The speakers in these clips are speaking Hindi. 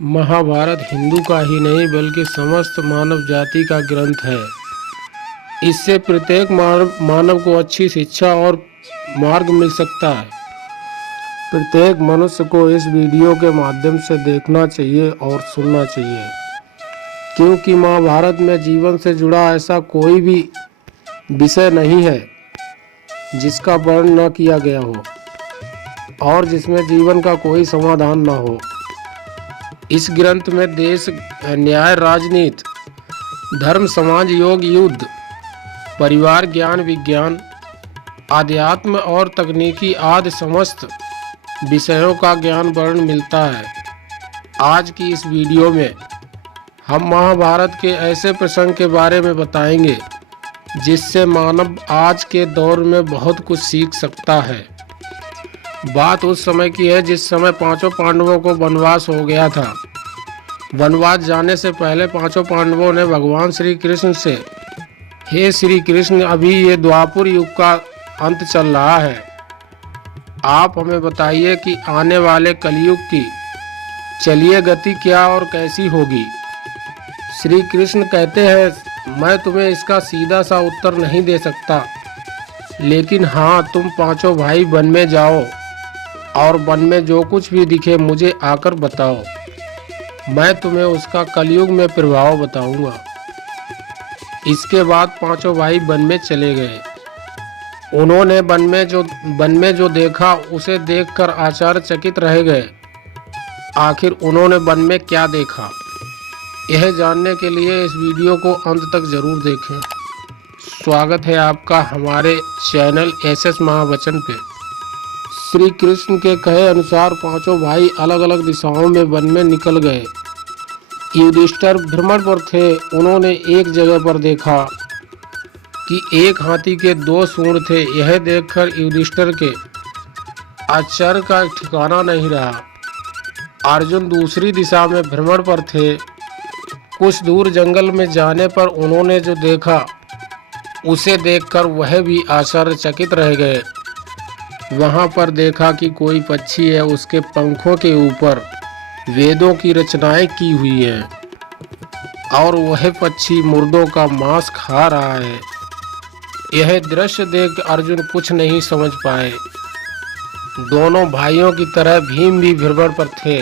महाभारत हिंदू का ही नहीं बल्कि समस्त मानव जाति का ग्रंथ है। इससे प्रत्येक मानव को अच्छी शिक्षा और मार्ग मिल सकता है। प्रत्येक मनुष्य को इस वीडियो के माध्यम से देखना चाहिए और सुनना चाहिए, क्योंकि महाभारत में जीवन से जुड़ा ऐसा कोई भी विषय नहीं है जिसका वर्णन न किया गया हो और जिसमें जीवन का कोई समाधान न हो। इस ग्रंथ में देश, न्याय, राजनीति, धर्म, समाज, योग, युद्ध, परिवार, ज्ञान, विज्ञान, आध्यात्म और तकनीकी आदि समस्त विषयों का ज्ञान वर्णन मिलता है। आज की इस वीडियो में हम महाभारत के ऐसे प्रसंग के बारे में बताएंगे जिससे मानव आज के दौर में बहुत कुछ सीख सकता है। बात उस समय की है जिस समय पांचों पांडवों को वनवास हो गया था। वनवास जाने से पहले पांचों पांडवों ने भगवान श्री कृष्ण से, हे श्री कृष्ण, अभी ये द्वापर युग का अंत चल रहा है, आप हमें बताइए कि आने वाले कलयुग की चलिए गति क्या और कैसी होगी। श्री कृष्ण कहते हैं, मैं तुम्हें इसका सीधा सा उत्तर नहीं दे सकता, लेकिन हाँ, तुम पांचों भाई वन में जाओ और वन में जो कुछ भी दिखे मुझे आकर बताओ। मैं तुम्हें उसका कलयुग में प्रभाव बताऊंगा। इसके बाद पांचों भाई वन में चले गए। उन्होंने वन में जो देखा उसे देखकर आश्चर्यचकित रह गए। आखिर उन्होंने वन में क्या देखा, यह जानने के लिए इस वीडियो को अंत तक जरूर देखें। स्वागत है आपका हमारे चैनल एसएस महावचन पे। श्री कृष्ण के कहे अनुसार पांचों भाई अलग अलग दिशाओं में वन में निकल गए। युधिष्ठिर भ्रमण पर थे। उन्होंने एक जगह पर देखा कि एक हाथी के दो सूंड थे। यह देखकर युधिष्ठिर के आश्चर्य का ठिकाना नहीं रहा। अर्जुन दूसरी दिशा में भ्रमण पर थे। कुछ दूर जंगल में जाने पर उन्होंने जो देखा उसे देखकर वह भी आश्चर्यचकित रह गए। वहां पर देखा कि कोई पक्षी है, उसके पंखों के ऊपर वेदों की रचनाएं की हुई हैं और वह पक्षी मुर्दों का मांस खा रहा है। यह दृश्य देख अर्जुन कुछ नहीं समझ पाए। दोनों भाइयों की तरह भीम भी भ्रमण पर थे।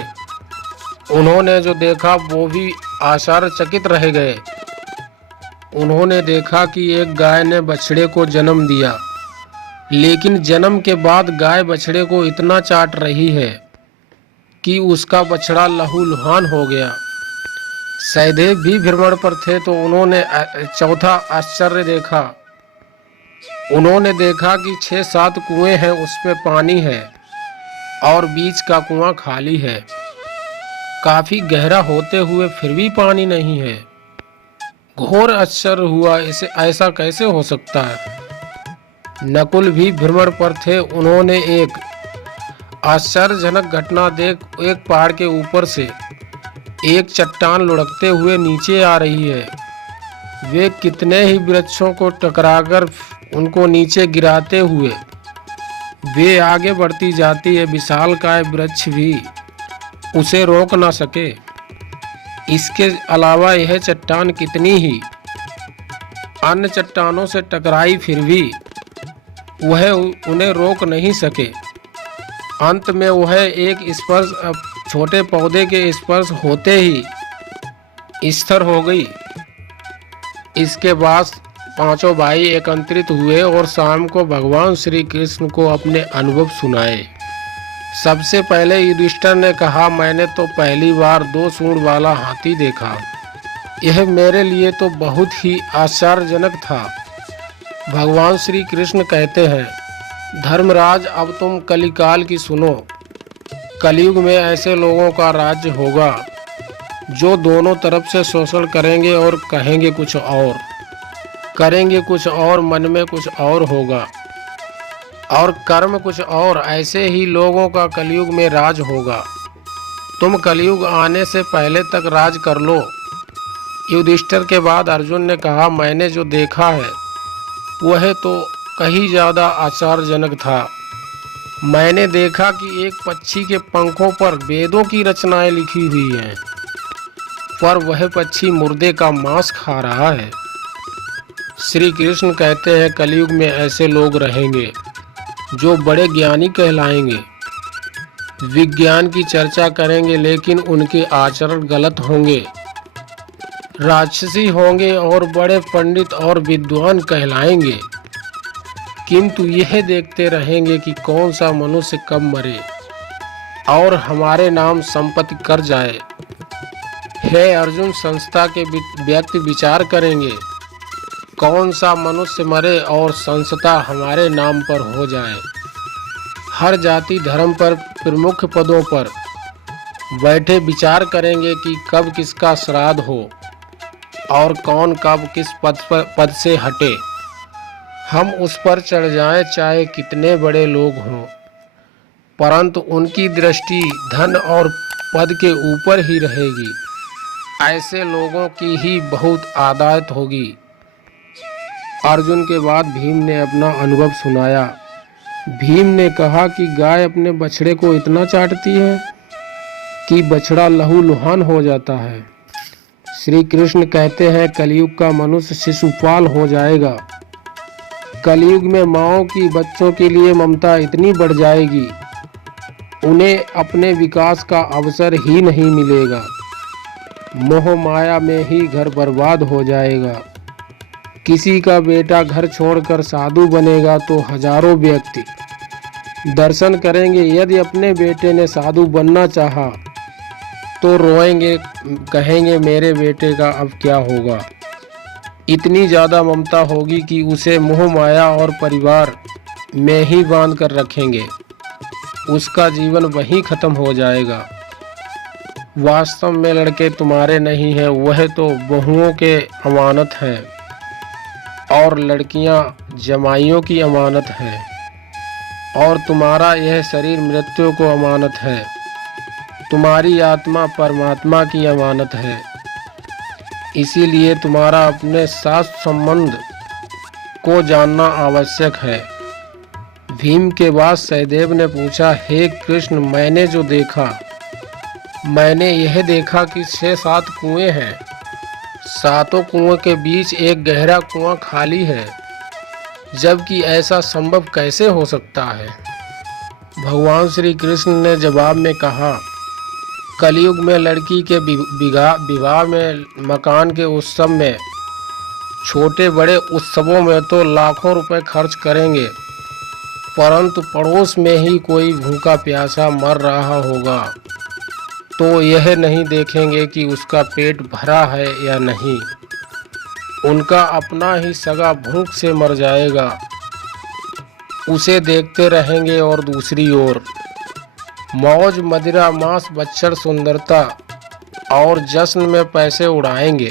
उन्होंने जो देखा वो भी आश्चर्यचकित रह गए। उन्होंने देखा कि एक गाय ने बछड़े को जन्म दिया, लेकिन जन्म के बाद गाय बछड़े को इतना चाट रही है कि उसका बछड़ा लहूलुहान हो गया। सहदेव भी भ्रमण पर थे तो उन्होंने चौथा आश्चर्य देखा। उन्होंने देखा कि 6-7 कुएं हैं, उसमें पानी है और बीच का कुआं खाली है। काफी गहरा होते हुए फिर भी पानी नहीं है। घोर आश्चर्य हुआ, इसे ऐसा कैसे हो सकता है। नकुल भी भ्रमण पर थे। उन्होंने एक आश्चर्यजनक घटना देख एक पहाड़ के ऊपर से एक चट्टान लुढ़कते हुए नीचे आ रही है। वे कितने ही वृक्षों को टकराकर उनको नीचे गिराते हुए वे आगे बढ़ती जाती है। विशालकाय वृक्ष भी उसे रोक ना सके। इसके अलावा यह चट्टान कितनी ही अन्य चट्टानों से टकराई, फिर भी वह उन्हें रोक नहीं सके। अंत में वह एक छोटे पौधे के स्पर्श होते ही स्थिर हो गई। इसके बाद पांचों भाई एकत्रित हुए और शाम को भगवान श्री कृष्ण को अपने अनुभव सुनाए। सबसे पहले युधिष्ठिर ने कहा, मैंने तो पहली बार 2 सूंड वाला हाथी देखा। यह मेरे लिए तो बहुत ही आश्चर्यजनक था। भगवान श्री कृष्ण कहते हैं, धर्मराज, अब तुम कलिकाल की सुनो। कलयुग में ऐसे लोगों का राज्य होगा जो दोनों तरफ से शोषण करेंगे और कहेंगे कुछ और, करेंगे कुछ और, मन में कुछ और होगा और कर्म कुछ और। ऐसे ही लोगों का कलयुग में राज होगा। तुम कलयुग आने से पहले तक राज कर लो। युधिष्ठिर के बाद अर्जुन ने कहा, मैंने जो देखा है वह तो कहीं ज़्यादा आश्चर्यजनक था। मैंने देखा कि एक पक्षी के पंखों पर वेदों की रचनाएं लिखी हुई हैं, पर वह पक्षी मुर्दे का मांस खा रहा है। श्री कृष्ण कहते हैं कलयुग में ऐसे लोग रहेंगे जो बड़े ज्ञानी कहलाएंगे, विज्ञान की चर्चा करेंगे लेकिन उनके आचरण गलत होंगे, राक्षसी होंगे और बड़े पंडित और विद्वान कहलाएंगे, किंतु यह देखते रहेंगे कि कौन सा मनुष्य कब मरे और हमारे नाम संपत्ति कर जाए। हे अर्जुन, संस्था के व्यक्ति विचार करेंगे कौन सा मनुष्य मरे और संस्था हमारे नाम पर हो जाए। हर जाति धर्म पर प्रमुख पदों पर बैठे विचार करेंगे कि कब किसका श्राद्ध हो और कौन कब किस पद से हटे। हम उस पर चढ़ जाएं चाहे कितने बड़े लोग हों, परंतु उनकी दृष्टि धन और पद के ऊपर ही रहेगी। ऐसे लोगों की ही बहुत आदत होगी। अर्जुन के बाद भीम ने अपना अनुभव सुनाया। भीम ने कहा कि गाय अपने बछड़े को इतना चाटती है कि बछड़ा लहूलुहान हो जाता है। श्री कृष्ण कहते हैं कलयुग का मनुष्य शिशुपाल हो जाएगा। कलयुग में माँओं की बच्चों के लिए ममता इतनी बढ़ जाएगी, उन्हें अपने विकास का अवसर ही नहीं मिलेगा। मोह माया में ही घर बर्बाद हो जाएगा। किसी का बेटा घर छोड़कर साधु बनेगा तो हजारों व्यक्ति दर्शन करेंगे। यदि अपने बेटे ने साधु बनना चाहा तो रोएंगे, कहेंगे मेरे बेटे का अब क्या होगा। इतनी ज़्यादा ममता होगी कि उसे मोह माया और परिवार में ही बांध कर रखेंगे। उसका जीवन वहीं खत्म हो जाएगा। वास्तव में लड़के तुम्हारे नहीं हैं, वह तो बहुओं के अमानत हैं और लड़कियां जमाइयों की अमानत है, और तुम्हारा यह शरीर मृत्यु को अमानत है। तुम्हारी आत्मा परमात्मा की अमानत है। इसीलिए तुम्हारा अपने साथ संबंध को जानना आवश्यक है। भीम के बाद सहदेव ने पूछा, हे कृष्ण, मैंने जो देखा, मैंने यह देखा कि 6-7 कुएं हैं। सातों कुओं के बीच एक गहरा कुआं खाली है, जबकि ऐसा संभव कैसे हो सकता है। भगवान श्री कृष्ण ने जवाब में कहा, कलयुग में लड़की के विवाह में, मकान के उत्सव में, छोटे बड़े उत्सवों में तो लाखों रुपए खर्च करेंगे, परंतु पड़ोस में ही कोई भूखा प्यासा मर रहा होगा तो यह नहीं देखेंगे कि उसका पेट भरा है या नहीं। उनका अपना ही सगा भूख से मर जाएगा, उसे देखते रहेंगे। और दूसरी ओर मौज मदिरा मांस बच्छर सुंदरता और जश्न में पैसे उड़ाएंगे,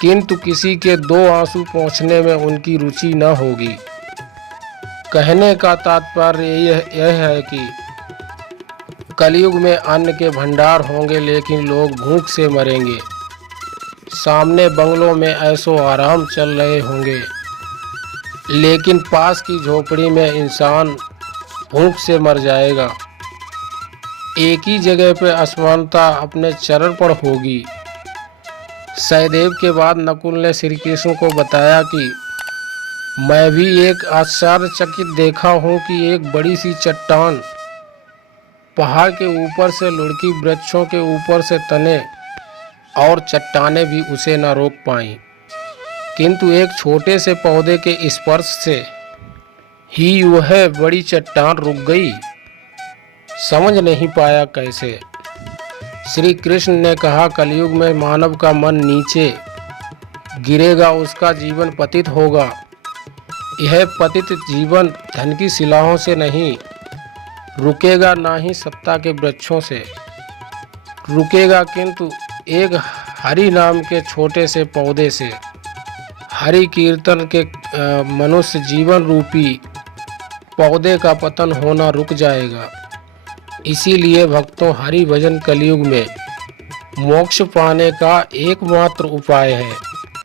किंतु किसी के 2 आंसू पोंछने में उनकी रुचि न होगी। कहने का तात्पर्य यह है कि कलयुग में अन्न के भंडार होंगे लेकिन लोग भूख से मरेंगे। सामने बंगलों में ऐशो आराम चल रहे होंगे, लेकिन पास की झोपड़ी में इंसान भूख से मर जाएगा। एक ही जगह पे असमानता अपने चरण पर होगी। सहदेव के बाद नकुल ने श्री कृष्ण को बताया कि मैं भी एक आश्चर्यचकित देखा हूँ कि एक बड़ी सी चट्टान पहाड़ के ऊपर से लुढ़की, वृक्षों के ऊपर से तने और चट्टानें भी उसे न रोक पाईं, किंतु एक छोटे से पौधे के स्पर्श से ही वह बड़ी चट्टान रुक गई। समझ नहीं पाया कैसे। श्री कृष्ण ने कहा, कलयुग में मानव का मन नीचे गिरेगा, उसका जीवन पतित होगा। यह पतित जीवन धन की शिलाओं से नहीं रुकेगा, ना ही सत्ता के वृक्षों से रुकेगा, किंतु एक हरि नाम के छोटे से पौधे से, हरि कीर्तन के मनुष्य जीवन रूपी पौधे का पतन होना रुक जाएगा। इसीलिए भक्तों, हरि भजन कलयुग में मोक्ष पाने का एकमात्र उपाय है।